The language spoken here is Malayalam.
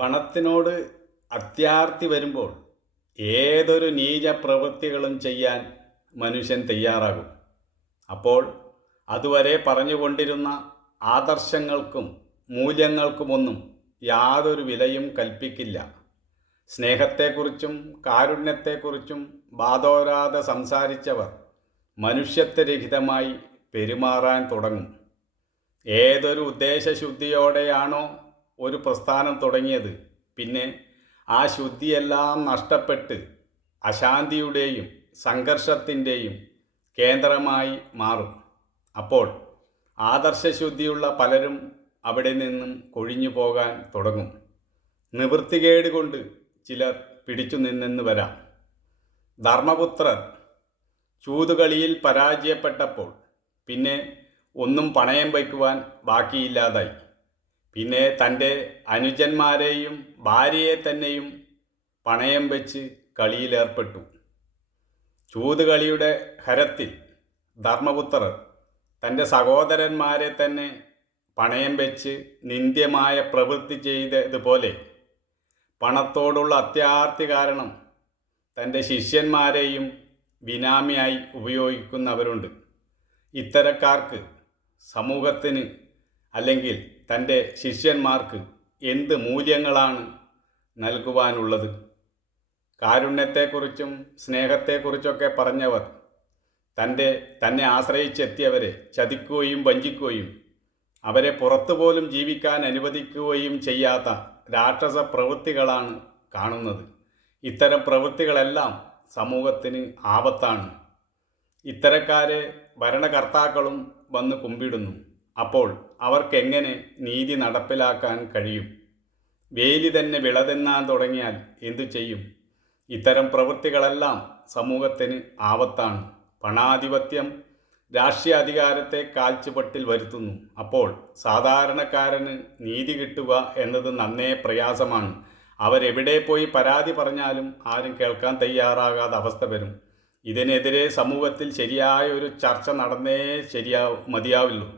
പണത്തിനോട് അത്യാർത്തി വരുമ്പോൾ ഏതൊരു നീച പ്രവൃത്തികളും ചെയ്യാൻ മനുഷ്യൻ തയ്യാറാകും. അപ്പോൾ അതുവരെ പറഞ്ഞുകൊണ്ടിരുന്ന ആദർശങ്ങൾക്കും മൂല്യങ്ങൾക്കുമൊന്നും യാതൊരു വിലയും കൽപ്പിക്കില്ല. സ്നേഹത്തെക്കുറിച്ചും കാരുണ്യത്തെക്കുറിച്ചും വാതോരാതെ സംസാരിച്ചവർ മനുഷ്യത്വരഹിതമായി പെരുമാറാൻ തുടങ്ങും. ഏതൊരു ഉദ്ദേശശുദ്ധിയോടെയാണോ ഒരു പ്രസ്ഥാനം തുടങ്ങിയത്, പിന്നെ ആ ശുദ്ധിയെല്ലാം നഷ്ടപ്പെട്ട് അശാന്തിയുടെയും സംഘർഷത്തിൻ്റെയും കേന്ദ്രമായി മാറും. അപ്പോൾ ആദർശശുദ്ധിയുള്ള പലരും അവിടെ നിന്നും കൊഴിഞ്ഞു പോകാൻ തുടങ്ങും. നിവൃത്തികേട് കൊണ്ട് ചിലർ പിടിച്ചു നിന്നെന്ന് വരാം. ധർമ്മപുത്രർ ചൂതുകളിയിൽ പരാജയപ്പെട്ടപ്പോൾ പിന്നെ ഒന്നും പണയം വയ്ക്കുവാൻ ബാക്കിയില്ലാതായി. പിന്നെ തൻ്റെ അനുജന്മാരെയും ഭാര്യയെ തന്നെയും പണയം വെച്ച് കളിയിലേർപ്പെട്ടു. ചൂതുകളിയുടെ ഹരത്തിൽ ധർമ്മപുത്രർ തൻ്റെ സഹോദരന്മാരെ തന്നെ പണയം വെച്ച് നിന്ദ്യമായ പ്രവൃത്തി ചെയ്തതുപോലെ പണത്തോടുള്ള അത്യാർത്തി കാരണം തൻ്റെ ശിഷ്യന്മാരെയും ബിനാമിയായി ഉപയോഗിക്കുന്നവരുണ്ട്. ഇത്തരക്കാർക്ക് സമൂഹത്തിന് അല്ലെങ്കിൽ തൻ്റെ ശിഷ്യന്മാർക്ക് എന്ത് മൂല്യങ്ങളാണ് നൽകുവാനുള്ളത്? കാരുണ്യത്തെക്കുറിച്ചും സ്നേഹത്തെക്കുറിച്ചൊക്കെ പറഞ്ഞവർ തന്നെ ആശ്രയിച്ചെത്തിയവരെ ചതിക്കുകയും വഞ്ചിക്കുകയും അവരെ പുറത്തുപോലും ജീവിക്കാൻ അനുവദിക്കുകയും ചെയ്യാത്ത രാക്ഷസ പ്രവൃത്തികളാണ് കാണുന്നത്. ഇത്തരം പ്രവൃത്തികളെല്ലാം സമൂഹത്തിന് ആപത്താണ്. ഇത്തരക്കാരെ ഭരണകർത്താക്കളും വന്ന് കുമ്പിടുന്നു. അപ്പോൾ അവർക്കെങ്ങനെ നീതി നടപ്പിലാക്കാൻ കഴിയും? വേലി തന്നെ വിളതെന്നാൻ തുടങ്ങിയാൽ എന്തു ചെയ്യും? ഇത്തരം പ്രവൃത്തികളെല്ലാം സമൂഹത്തിന് ആപത്താണ്. പണാധിപത്യം രാഷ്ട്രീയ അധികാരത്തെ കാൽച്ചുവട്ടിൽ വരുത്തുന്നു. അപ്പോൾ സാധാരണക്കാരന് നീതി കിട്ടുക എന്നത് നന്നേ പ്രയാസമാണ്. അവരെവിടെ പോയി പരാതി പറഞ്ഞാലും ആരും കേൾക്കാൻ തയ്യാറാകാത്ത അവസ്ഥ വരും. ഇതിനെതിരെ സമൂഹത്തിൽ ശരിയായ ഒരു ചർച്ച നടന്നേ മതിയാവുള്ളൂ.